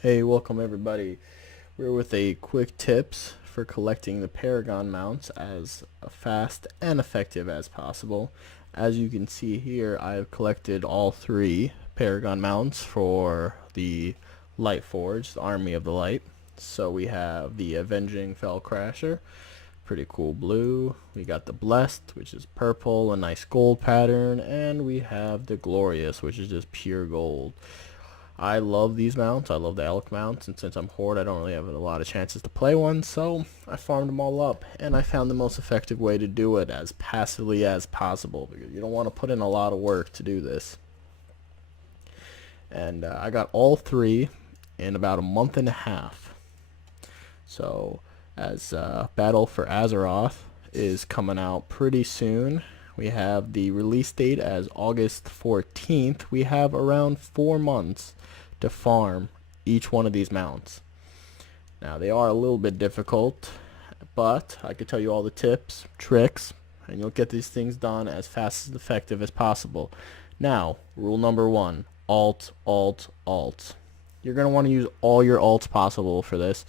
Hey, welcome everybody. We're with a quick tips for collecting the Paragon mounts as fast and effective as possible. As you can see here, I have collected all three Paragon mounts for the Light Forge, the Army of the Light. So we have the Avenging Fell Crasher, pretty cool blue. We got the Blessed, which is purple, a nice gold pattern, and we have the Glorious, which is just pure gold. I love these mounts. I love the elk mounts, and since I'm Horde, I don't really have a lot of chances to play one, so I farmed them all up, and I found the most effective way to do it as passively as possible, because you don't want to put in a lot of work to do this. And I got all three in about a month and a half. So, as Battle for Azeroth is coming out pretty soon, we have the release date as August 14th. We have around 4 months to farm each one of these mounts. Now they are a little bit difficult, but I could tell you all the tips, tricks, and you'll get these things done as fast and effective as possible. Now, rule number one, alt, alt, alt. You're going to want to use all your alts possible for this.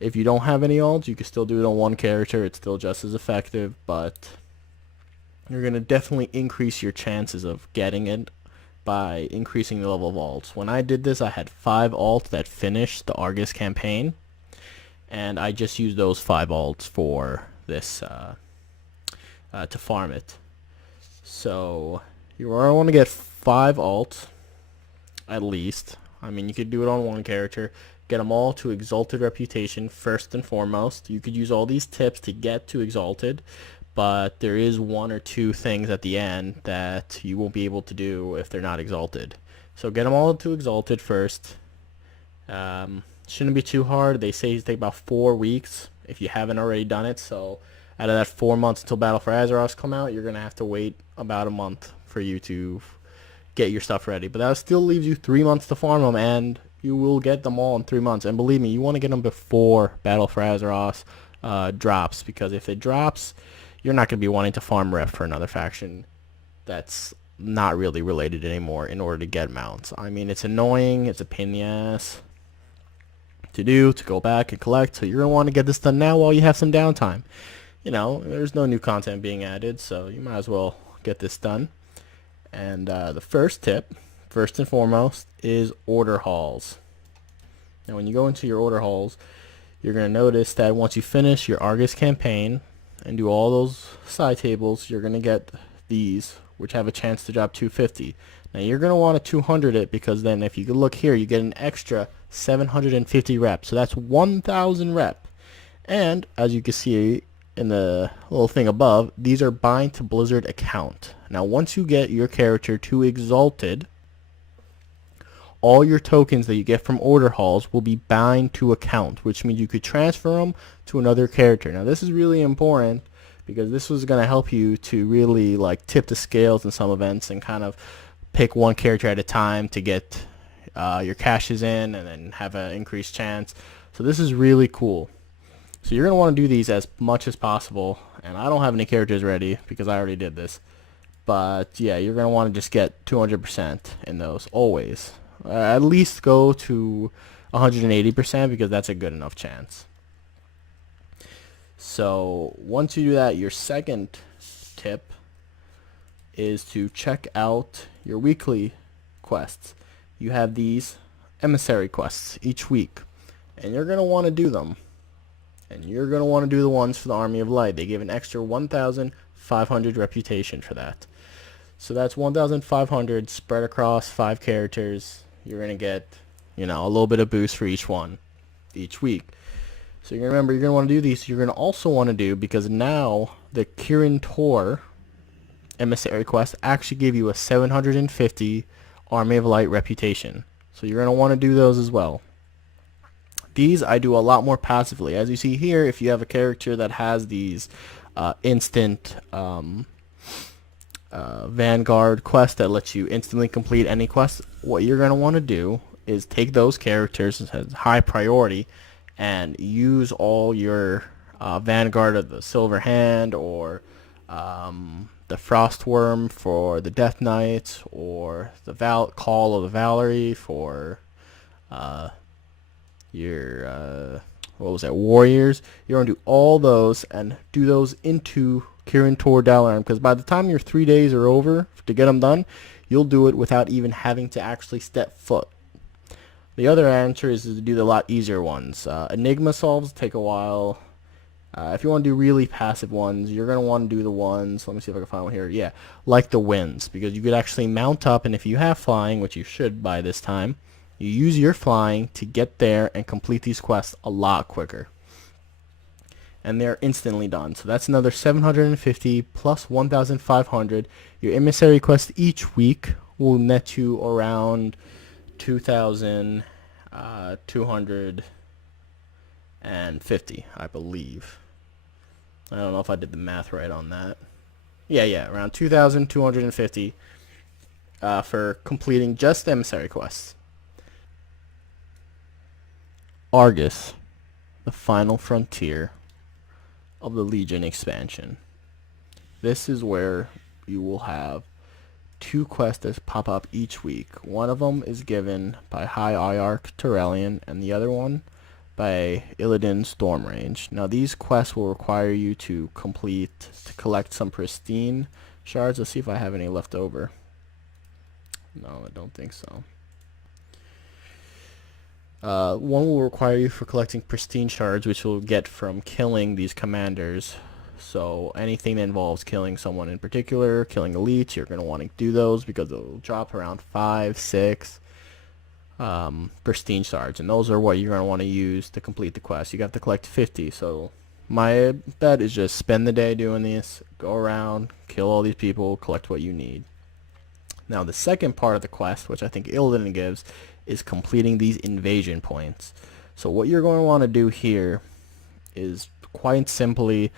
If you don't have any alts, you can still do it on one character. It's still just as effective, but you're going to definitely increase your chances of getting it by increasing the level of alts. When I did this, I had 5 alts that finished the Argus campaign, and I just used those 5 alts for this to farm it. So you want to get 5 alts at least. I mean, you could do it on one character. Get them all to Exalted Reputation first and foremost. You could use all these tips to get to Exalted, but there is 1 or 2 things at the end that you won't be able to do if they're not Exalted. So get them all to Exalted first. Shouldn't be too hard. They say it takes about 4 weeks if you haven't already done it. So out of that 4 months until Battle for Azeroth come out, you're going to have to wait about a month for you to get your stuff ready. But that still leaves you 3 months to farm them, and you will get them all in 3 months. And believe me, you want to get them before Battle for Azeroth drops, because if it drops, you're not going to be wanting to farm ref for another faction that's not really related anymore in order to get mounts. I mean, it's annoying, it's a pain in the ass to do, to go back and collect, so you're going to want to get this done now while you have some downtime. You know, there's no new content being added, so you might as well get this done. And the first tip, first and foremost, is order halls. Now when you go into your order halls, you're going to notice that once you finish your Argus campaign and do all those side tables, you're going to get these, which have a chance to drop 250. Now you're going to want to 200 it, because then if you can look here, you get an extra 750 reps. So that's 1,000 rep. And as you can see in the little thing above, these are bind to Blizzard account. Now once you get your character to Exalted, all your tokens that you get from order halls will be bound to account, which means you could transfer them to another character. Now this is really important, because this was going to help you to really like tip the scales in some events and kind of pick one character at a time to get your caches in and then have an increased chance. So this is really cool. So you're going to want to do these as much as possible, and I don't have any characters ready because I already did this. But yeah, you're going to want to just get 200% in those always. At least go to 180%, because that's a good enough chance. So once you do that, your second tip is to check out your weekly quests. You have these emissary quests each week, and you're going to want to do them. And you're going to want to do the ones for the Army of Light. They give an extra 1,500 reputation for that. So that's 1,500 spread across 5 characters. You're going to get, you know, a little bit of boost for each one each week. So you're going to remember, you're going to want to do these. You're going to also want to do, because now the Kirin Tor emissary quest actually give you a 750 Army of Light reputation. So you're going to want to do those as well. These I do a lot more passively. As you see here, if you have a character that has these instant Vanguard quest that lets you instantly complete any quest, what you're going to want to do is take those characters as high priority and use all your Vanguard of the Silver Hand, or the Frostworm for the Death Knight, or the Call of the Valerie for your what was that, warriors. You're gonna do all those and do those into Kirin Tor Dalaran, because by the time your 3 days are over to get them done, you'll do it without even having to actually step foot. The other answer is to do the lot easier ones. Enigma solves take a while. If you want to do really passive ones, you're going to want to do the ones, let me see if I can find one here, yeah, like the winds, because you could actually mount up, and if you have flying, which you should by this time, you use your flying to get there and complete these quests a lot quicker. And they're instantly done. So that's another 750 plus 1,500. Your emissary quest each week will net you around 2,250, I believe. I don't know if I did the math right on that. Yeah, around 2,250 for completing just emissary quests. Argus, the final frontier of the Legion expansion. This is where you will have 2 quests that pop up each week. One of them is given by High Iarch Turelion, and the other one by Illidan Stormrange. Now these quests will require you to collect some pristine shards. Let's see if I have any left over. No, I don't think so. One will require you for collecting pristine shards, which you'll get from killing these commanders. So anything that involves killing someone in particular, killing elites, you're going to want to do those because they'll drop around 5, 6 pristine shards, and those are what you're going to want to use to complete the quest. You have to collect 50, so my bet is just spend the day doing this, go around, kill all these people, collect what you need. Now the second part of the quest, which I think Illidan gives, is completing these invasion points. So what you're going to want to do here is quite simply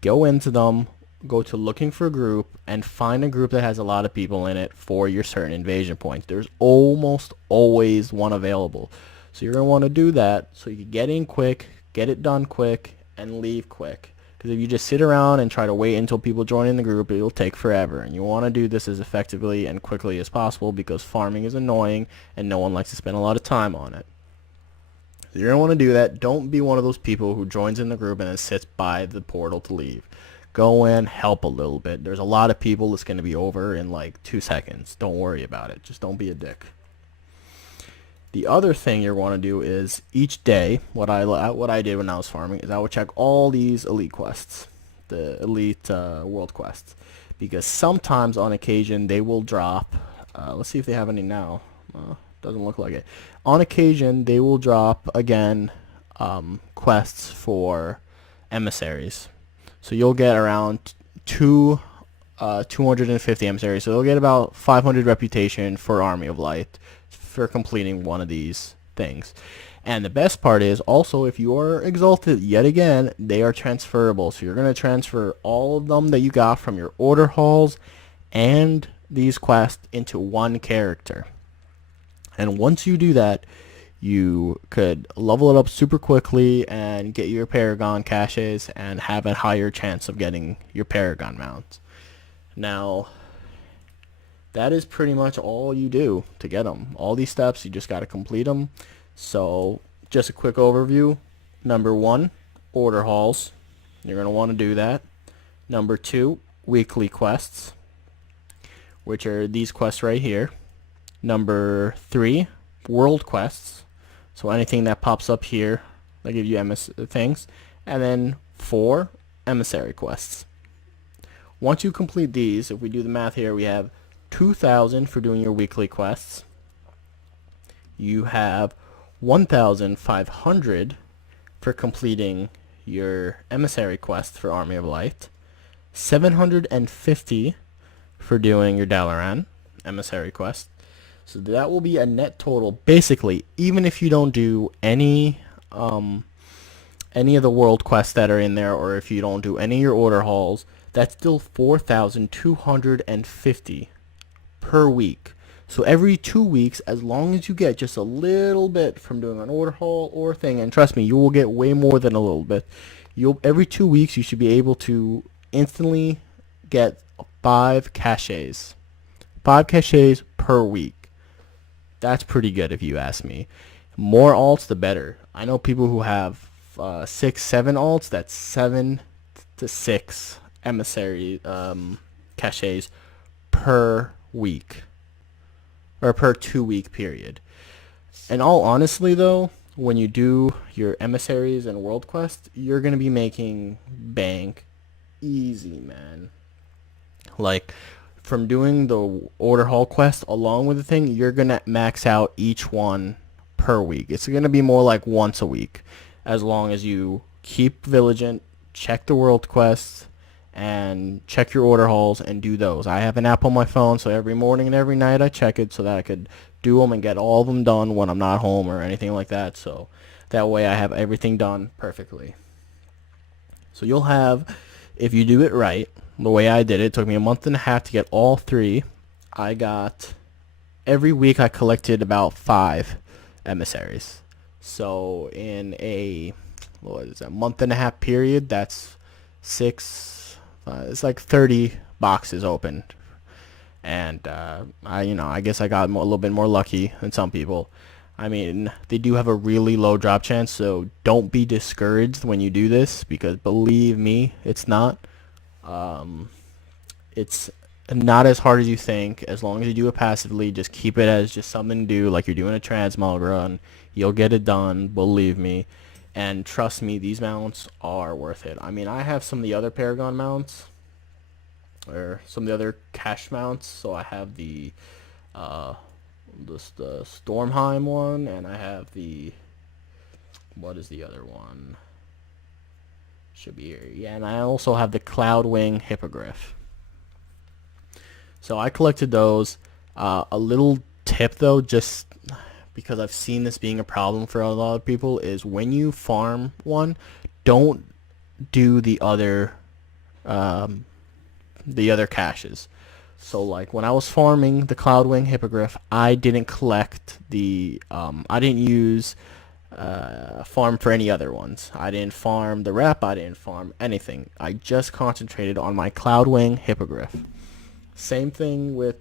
go into them, go to looking for a group, and find a group that has a lot of people in it for your certain invasion points. There's almost always one available. So you're going to want to do that so you can get in quick, get it done quick, and leave quick. Because if you just sit around and try to wait until people join in the group, it'll take forever. And you want to do this as effectively and quickly as possible because farming is annoying and no one likes to spend a lot of time on it. So you're going to want to do that. Don't be one of those people who joins in the group and then sits by the portal to leave. Go in, help a little bit. There's a lot of people that's going to be over in like 2 seconds. Don't worry about it. Just don't be a dick. The other thing you're going to do is each day, what I did when I was farming is I would check all these elite quests, the elite world quests, because sometimes on occasion they will drop. Let's see if they have any now. Doesn't look like it. On occasion they will drop again quests for emissaries. So you'll get around 250 emissaries. So you'll get about 500 reputation for Army of Light for completing one of these things. And the best part is also, if you are exalted yet again, they are transferable. So you're going to transfer all of them that you got from your order halls and these quests into one character. And once you do that, you could level it up super quickly and get your Paragon caches and have a higher chance of getting your Paragon mounts. Now, that is pretty much all you do to get them. All these steps, you just got to complete them. So, just a quick overview. Number 1, order halls. You're going to want to do that. Number 2, weekly quests, which are these quests right here. Number 3, world quests. So anything that pops up here, they give you things. And then 4, emissary quests. Once you complete these, if we do the math here, we have 2,000 for doing your weekly quests. You have 1,500 for completing your emissary quest for Army of Light. 750 for doing your Dalaran emissary quest. So that will be a net total, basically, even if you don't do any of the world quests that are in there, or if you don't do any of your order halls, that's still 4,250 per week. So every 2 weeks, as long as you get just a little bit from doing an order haul or thing, and trust me, you will get way more than a little bit. Every 2 weeks, you should be able to instantly get 5 caches. 5 caches per week. That's pretty good if you ask me. More alts, the better. I know people who have 6, 7 alts. That's 7 to 6 emissary caches per week or per 2 week period. And all honestly though, when you do your emissaries and world quest, you're gonna be making bank easy, man. Like from doing the order hall quest along with the thing, you're gonna max out each one per week. It's gonna be more like once a week, as long as you keep vigilant, check the world quests, and check your order halls and do those. I have an app on my phone, so every morning and every night I check it so that I could do them and get all of them done when I'm not home or anything like that. So that way I have everything done perfectly. So you'll have, if you do it right, the way I did it, it took me a month and a half to get all 3. I got, every week I collected about 5 emissaries. So in a, what is that, month and a half period, that's 6, it's like 30 boxes opened. And I guess I got a little bit more lucky than some people. I mean, they do have a really low drop chance, so don't be discouraged when you do this, because believe me, it's not. It's not as hard as you think. As long as you do it passively, just keep it as just something to do, like you're doing a transmog run. You'll get it done, believe me. And trust me, these mounts are worth it. I mean, I have some of the other Paragon mounts, or some of the other cash mounts. So I have the Stormheim one, and I have the, what is the other one? Should be here. Yeah, and I also have the Cloudwing Hippogriff. So I collected those. A little tip though, just because I've seen this being a problem for a lot of people, is when you farm one, don't do the other caches. So like when I was farming the Cloudwing Hippogriff, I didn't collect the I didn't use farm for any other ones. I didn't farm the rep, I didn't farm anything. I just concentrated on my Cloudwing Hippogriff. Same thing with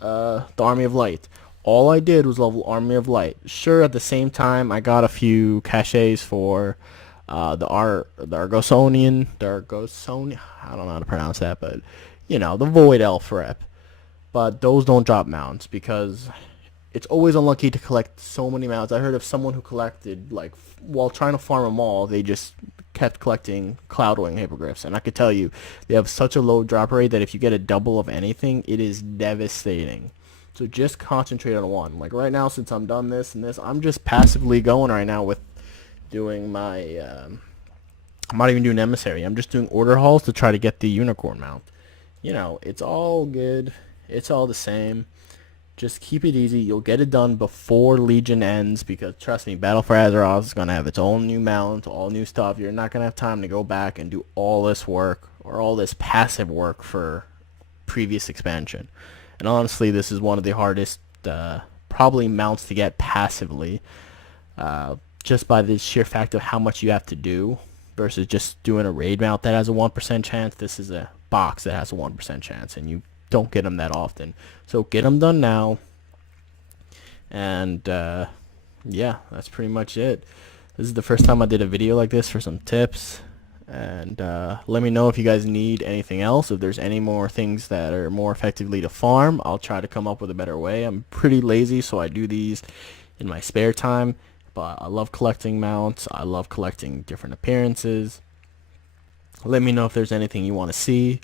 the Army of Light. All I did was level Army of Light. Sure, at the same time, I got a few caches for the Argosonian, I don't know how to pronounce that, but the Void Elf rep. But those don't drop mounts because it's always unlucky to collect so many mounts. I heard of someone who collected, like, while trying to farm them all, they just kept collecting Cloudwing Hippogriffs. And I could tell you, they have such a low drop rate that if you get a double of anything, it is devastating. So just concentrate on one. Like right now, since I'm done this and this, I'm just passively going right now with doing my, I'm not even doing emissary. I'm just doing order halls to try to get the unicorn mount. It's all good. It's all the same. Just keep it easy. You'll get it done before Legion ends, because trust me, Battle for Azeroth is going to have its own new mount, all new stuff. You're not going to have time to go back and do all this work or all this passive work for previous expansion. And honestly, this is one of the hardest probably mounts to get passively, just by the sheer fact of how much you have to do versus just doing a raid mount that has a 1% chance. This is a box that has a 1% chance, and you don't get them that often. So get them done now. And yeah, that's pretty much it. This is the first time I did a video like this for some tips. And let me know if you guys need anything else. If there's any more things that are more effectively to farm, I'll try to come up with a better way. I'm pretty lazy, so I do these in my spare time. But I love collecting mounts. I love collecting different appearances. Let me know if there's anything you want to see.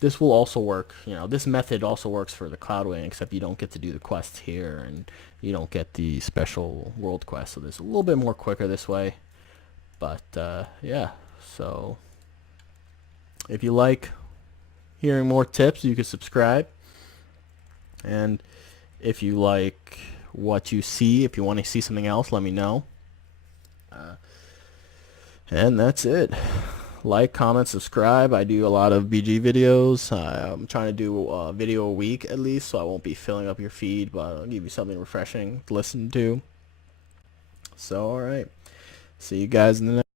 This will also work, this method also works for the Cloudwing, except you don't get to do the quests here, and you don't get the special world quest, so this is a little bit more quicker this way. But, yeah, so if you like hearing more tips, you can subscribe. And if you like what you see, if you want to see something else, let me know. And that's it. Like, comment, subscribe. I do a lot of BG videos. I'm trying to do a video a week at least, so I won't be filling up your feed, but I'll give you something refreshing to listen to. So, alright. See you guys in the next